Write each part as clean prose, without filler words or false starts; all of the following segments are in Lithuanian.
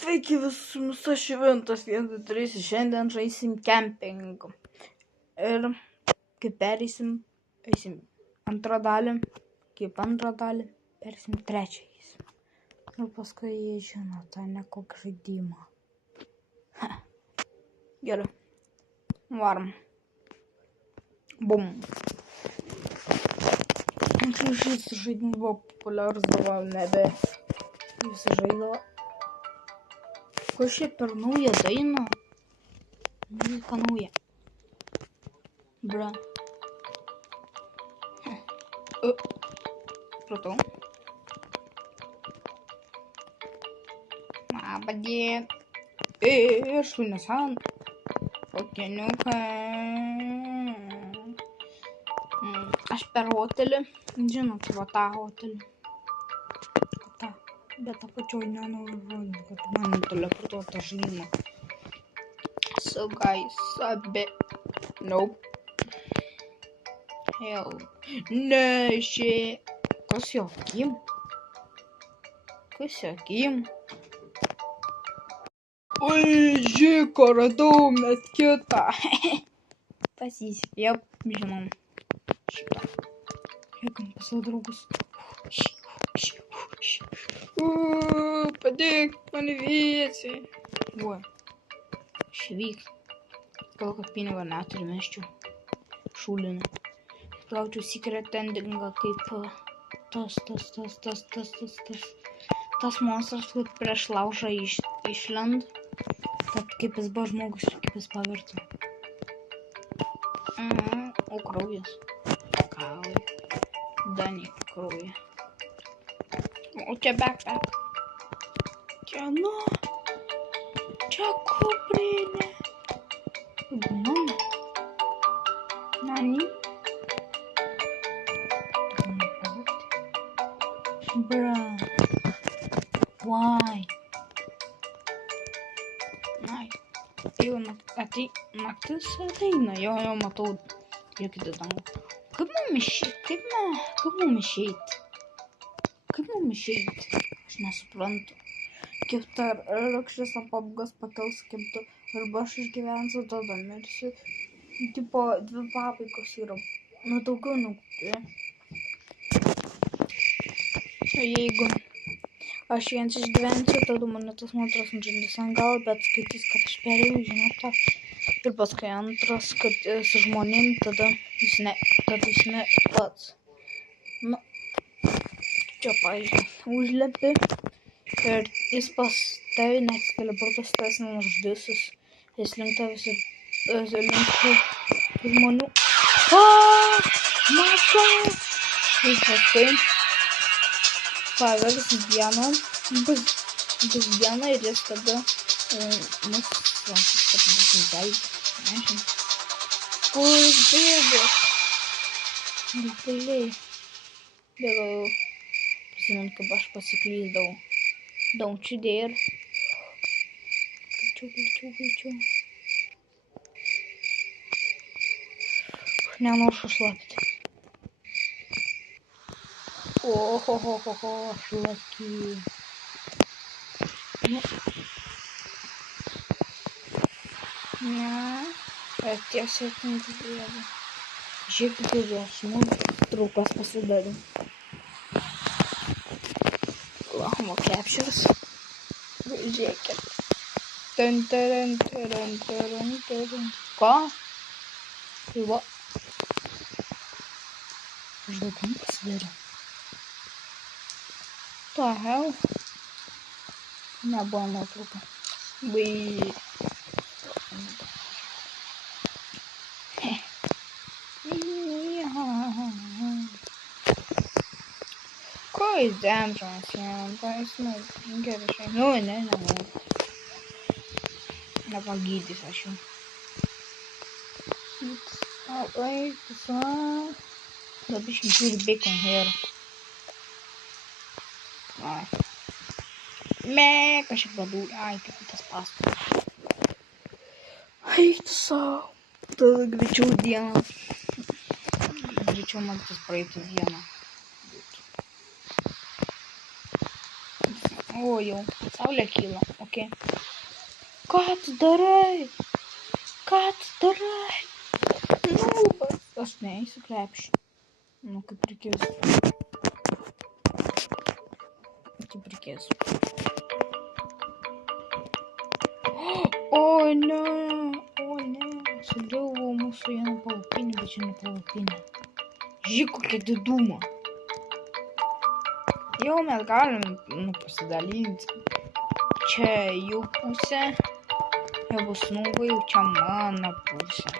Sveiki visus, aš Šventas 1-3, šiandien žaisim kemping. Ir kai eisim antrą dalį, persim trečiais. Ir paskui jie žino, tai ne kokį žaidimą. Gerai, varom. Bum. Anksčiau šis žaidimas buvo populiarus, dabar nebe. Visi žaidavo. Ko šiaip per naują dainą? Nieko nauja. Bra. Pratau. Labadiena. Šunės ant. Kokiniukai. Aš per hotelį. Žinot, va tą hotelį. Bet apačioj nenoriu, kad man teleportuota žaidimą. So guys, nope. Hell. Ne, shit. Kas jokim? Oi, žiūrėk, radau met kitą. Pasispėjau, žinom. Šitą. Žiūrėkam pas savo draugus. Padėk man vietį. Oi, švyk. Gal kad pinigą neturi meščiau. Šūlinį. Gaučiau secret endingą kaip tas monstras, kaip prieš laužą išlenda. Tad kaip jis buvo žmogus ir kaip jis pavirto. O kraujas. Kaulai. Danį kraują. O čia backpack. Čia kuprinė. Mano. Nani? Bra. Why? Ai. Jau naktis ateina. Jo, matau. Žiūrėkite dangų. Kaip mum išeit? Aš nesuprantu. Kaip ta rūkštis apabgas pakels, kaip tu arba aš išgyvensiu, tada mirsiu. Tipo, 2 pabaigos yra. Nu, daugiau negu 2. Jeigu aš viens išgyvensiu, tada mane tas antras nužudys ant galo, bet skaitys, kad aš perėjau, žinot tą. Ir paskui antras, kad su žmonėm, tada jis ne pats. Nu, čia, pavyzdžiui, užlepi ir jis pas tave net teleportas tas nenužudysis. Jis link tavęs ir link žmonių. Maka! Ir paskui pavers dieną, bus diena ir jis tada mus lankys, kad mus gelbės. Nežinau. Kur jis bėga? Giliai. Bėgau. Prisimint, kaip aš pasiklysdavau. Don't you dare. Greičiau. Nenoriu šlapti. Šlaki. Ne. Tiesiog negirdėjau. Žiūrėkit, kaip aš trūkas pasidarė. Homo captures. Žiūrėkit. Ką? Tai va. Aš daug pasidarė. The hell? Nebuvo nuotrauka. Ko jis demžas jam? Jis gerai šiai. Ne. Nepagydys aš jau. Dabar turi bacon here. Ai. Kažkaip vadų. Ai, kaip tas pastas. Eik tu savo. Tada greičiau dieną. Greičiau man tas praeitų dieną. O jau, saulė kyla. Okei. Ką tu darai? Ką tu darai? Nubas. Aš neįsiu krepšį. Nu, kaip reikės. Kaip reikės. O ne. Sugriuvo mūsų vieną palapinę, bet čia ne palapinė. Žiūrėk, kokia diduma. Jau mes galim pasidalinti. Čia jų pusė. Jeigu snūva, jau čia mano pusė.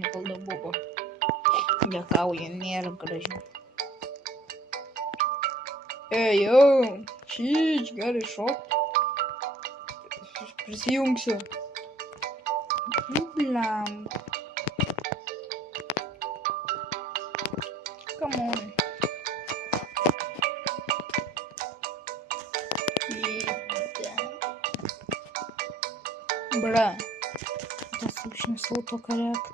Nekalda buvo. Dėkauja, nėra gražiai. Jau, šyč, gerai šokti. Prisijungsiu. Blam. Come on. Бра. Достаточно слото коррект.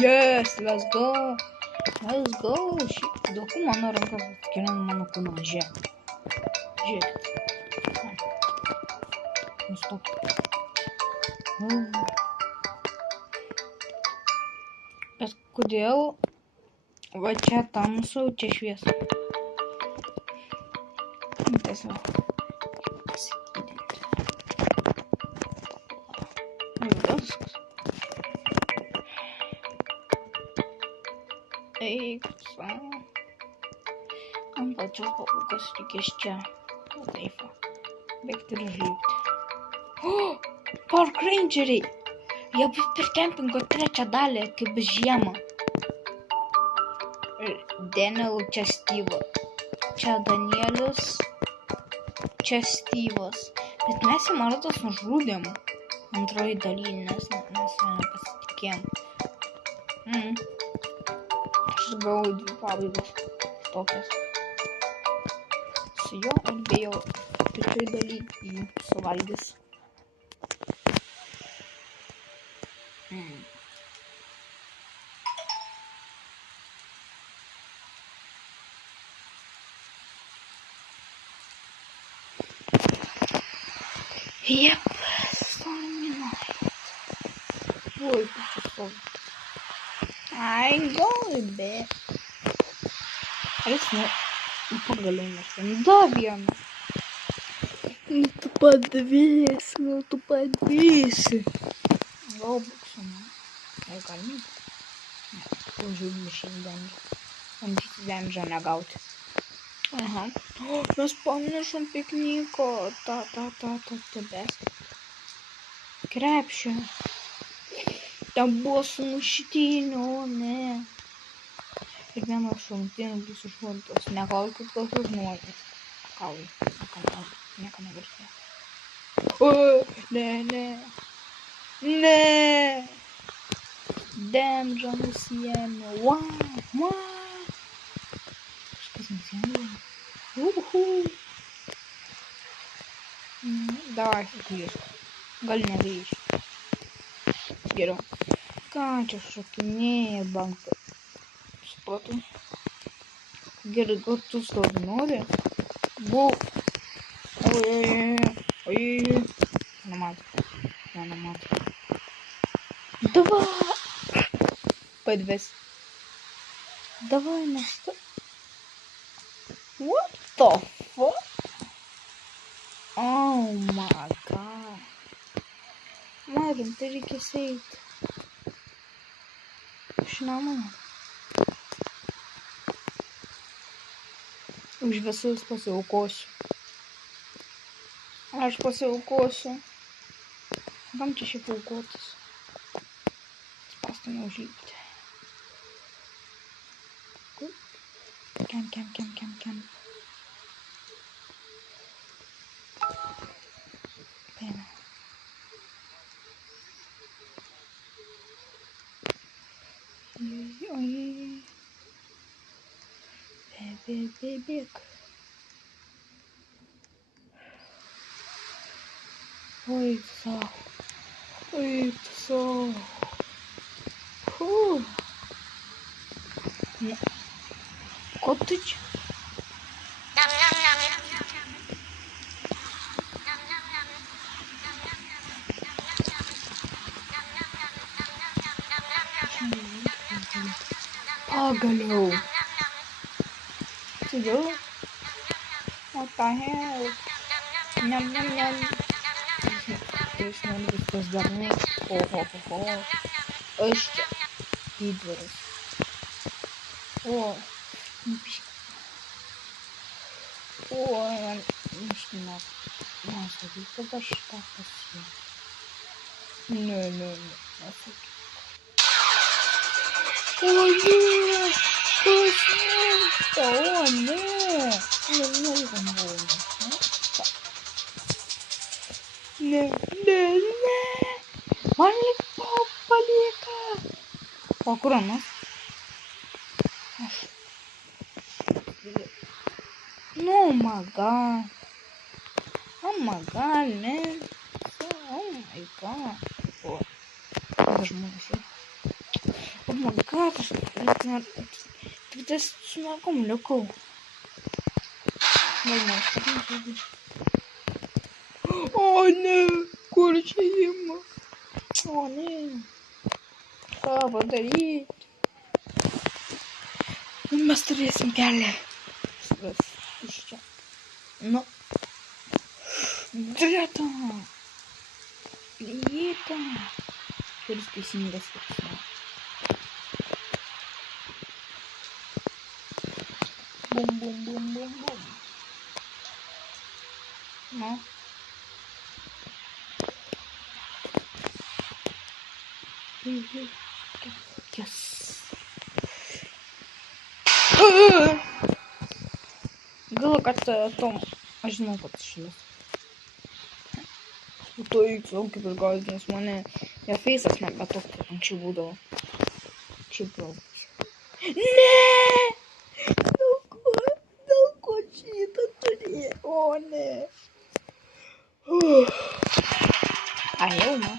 Yes, let's go. Let's go. Dėl ko mano rankas atkeliam mano kūno žiūrėkit. Nustok. Bet kodėl va čia tamsu, čia šviesa? Tiesiog pasikydinti. Viskas. Eik savo. Ant pačios palūkas reikės čia. Taip. Bėgti ir žaibti. Park Rangeriai! Jie bus per kempingo trečią dalį, kaip bus žiemą. Daniel, čia Styva. Čia Danielius. Čia Styvas. Bet mes į Maratos nužudėm. Antroji daly, nes mes nepasitikėjom. Aš gavau 2 pabaigas tokias. Su jo ir be jo trečioj daly jį suvalgys. Yep, stormy night. Ой, почему? I go to bed. Алиса, ну погуляй, ну да, верно. Ну ты подвес. Роблоксу, ну. Я не. Уже мешин данжа. Он данжа нагаут. Ага. Mes pamiršom pikniko. The best. Krepšio. Ten buvo sumuštynių, ne. Ir vienas šimtinis bus išvartos. Negal kaip kažkas žmonės. Kalai. Nieko negirdėjau. O, ne. Damžą nusiėmė. Wow. Kažkas nusiėmė. Давай, grįžk. Gal negrįžk. Geriau. Ką čia šokinėja banką? Supratau. Gerai, gal tu stovi nori? Būk. Ой. Nematau. Давай. Подвес. Давай нас. What the fuck? Oh my god. Madam, tai reikės eiti. Aš nenoriu. Už visus pasiaukosiu. Aš pasiaukosiu. Kam čia šiaip aukotis? Spąstu neužlipti. Kem. Pena. Ой. Бег. Ой, все. Ой, все. Фу. Котич. Pagalo. Hello? What the hell? Yum yum yum. There's no one with those darkness. Ho ho ho ho. Още. Пидоры. О. Ой, не надо. Насади, куда ж так все? Не. Насади. Ой, нет. Точно. О, нет. Не его больно. Не. Мalik Попалика. Аккуратно. Oh my god. Oh my god, man. Oh my god. О, даже можно. Oh my god. Ты где с молоком легко? О, не. Курочка ема. О, не. Подарить. Быстрее смеяли. Слушайте. Но. Дрята. Лето. Туристы синий рассветный. Бум-бум-бум-бум-бум. Ну. Yes. Было как-то том ажно подшилось. Той цілки прикольно з мене. Я фейса с моим потоком чи буду. Чи пробую. Не! Ну кочіта тоді. О, не. А я ума.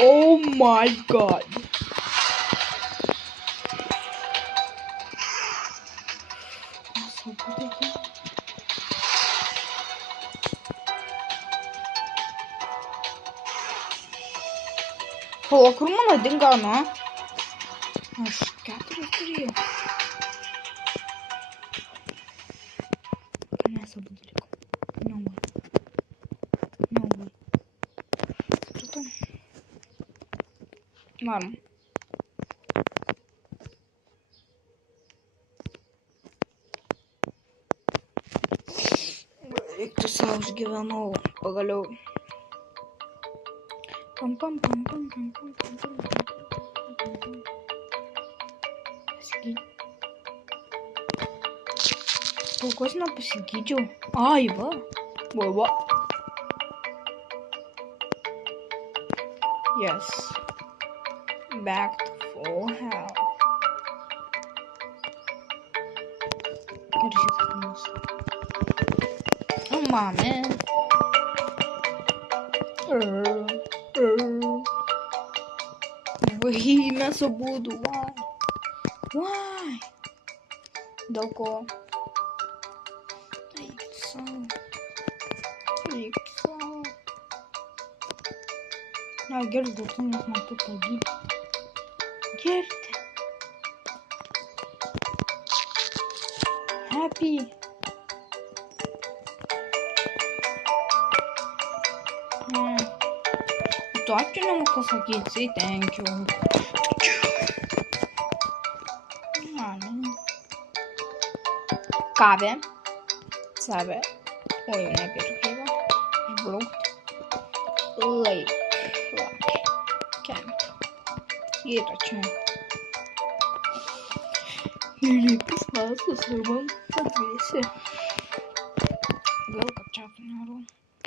Oh my god. О, курман один гана. Аж 4-3. Не особо далеко. No. Что там? Ладно. Кто сауж гиванул поголю. Пам-пам-пам-пам-пам-пам-пам-пам. Погоди на посидеть. Айва. What? Yes. Back to full health. Oh, man. Во ім'я свободу. Why? Далеко. Яйцо. А, Герд должен на тут погиб. Герд. Happy. Точно му посадити, thank you. Каве. Сабе. Ой, не перекрива. Брукт. Лейк. Кемп. Ирочка. Или прислался с рыбом по 200. Галка чапнару.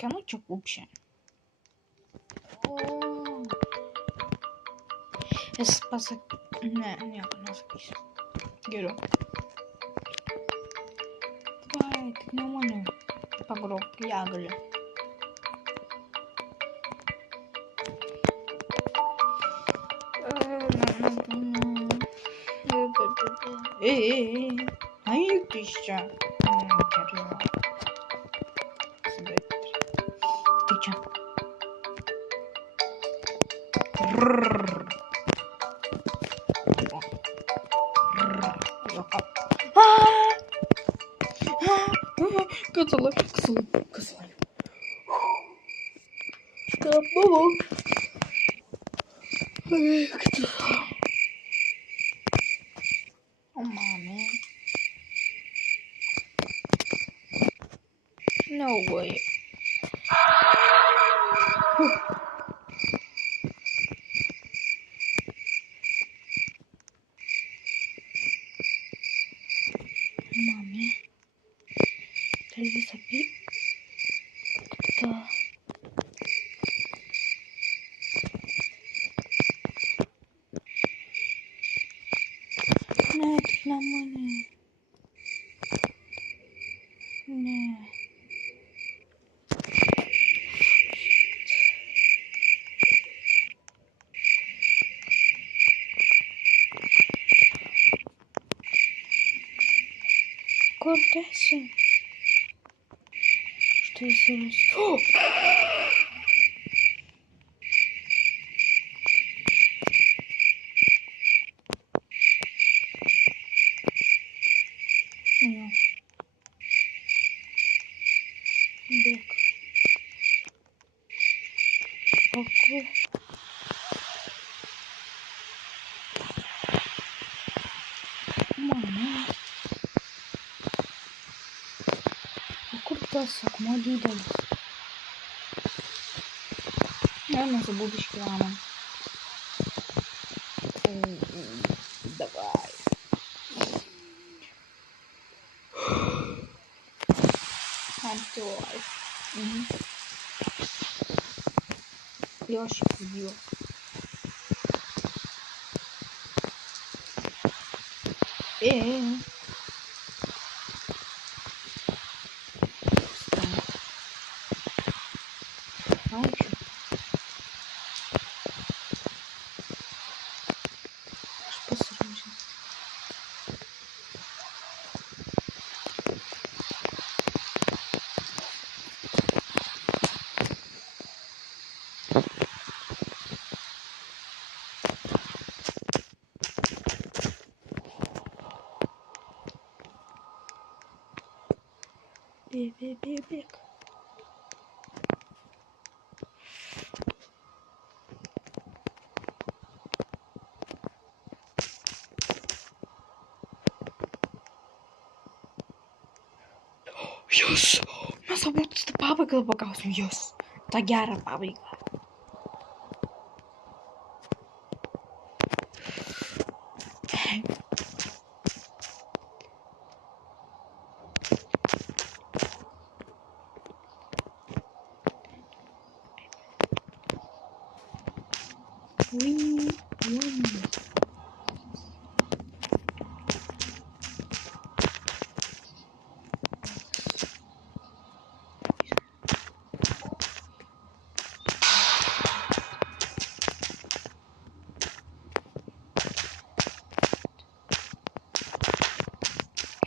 kieno čia klupšė? Jis pasak... Ne, nieko nesakysiu. Geriau. Vai, tik ne mane. Pagrok, ją gali. Eik iš čia. Gerai. Tai čia. Козлай. Капало. Oh, mommy. No way. Mommy. Televizor bir. Кто? Не, тут на мене. Не. Кортеси. Что я зараз? Бег. Какой? Мама. Kur tas akmuo didelis? Ne, mes abu išgyvenam. Давай. Антилайф. Я ще поб'ю. Бег. Jos! Mes abu tą pabaigą pagausim, jos. tą gerą pabaigą.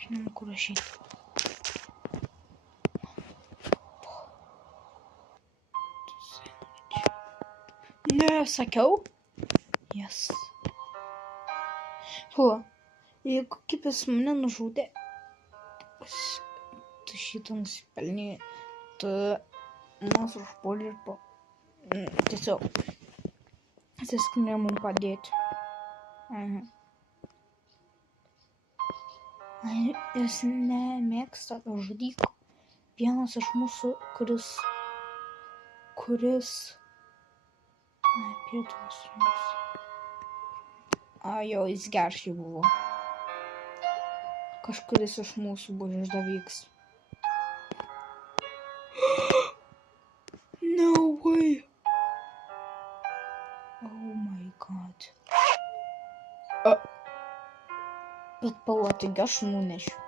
Žinoma, kur rašyti. Ne, sakiau? Yes. Jeigu kipis mane nužudė, tu šitą nusipelnė, tu mus užpuolė ir po... Tiesiog. Jis norėjo mums padėti. Jis nemėgsta žudikų. Vienas iš mūsų, kuris... Pietus. Jo, jis geršiai buvo. Kažkuris iš mūsų buvo išdavyks. No way. Oh my god. Bet pala, taigi aš nunešiu.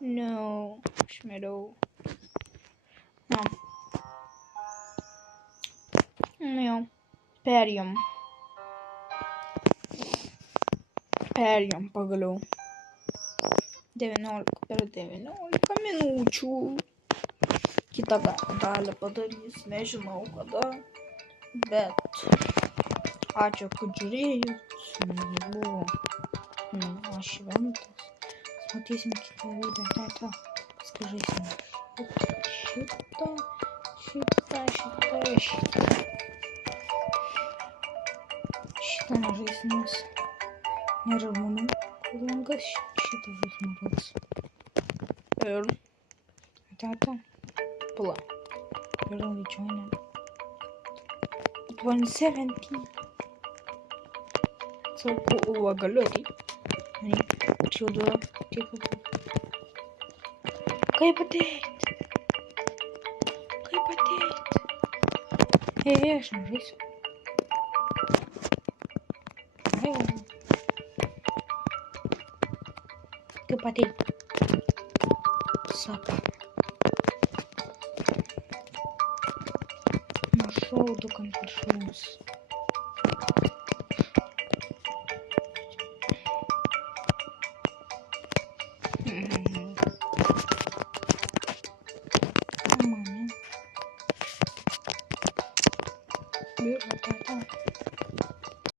No. Aš miriau. No. Nu jau. Perėjom pagaliau. 19 minučių. Kitą dalį padarys, nežinau kada. Bet ačiū, kad žiūrėjot. Buvo šventas. Matysim kitą laidą. Paskui žaisim šitą nežaisim, nes nėra žmonių, kur lankas šitą žaismą pats. Ir pala. You're only joining. 117. So, galiu ateit. Čia jau duoda tiek. Kaip ateit? Aš nežaisiu. Kaip ateit? Sap. Нашел до конца.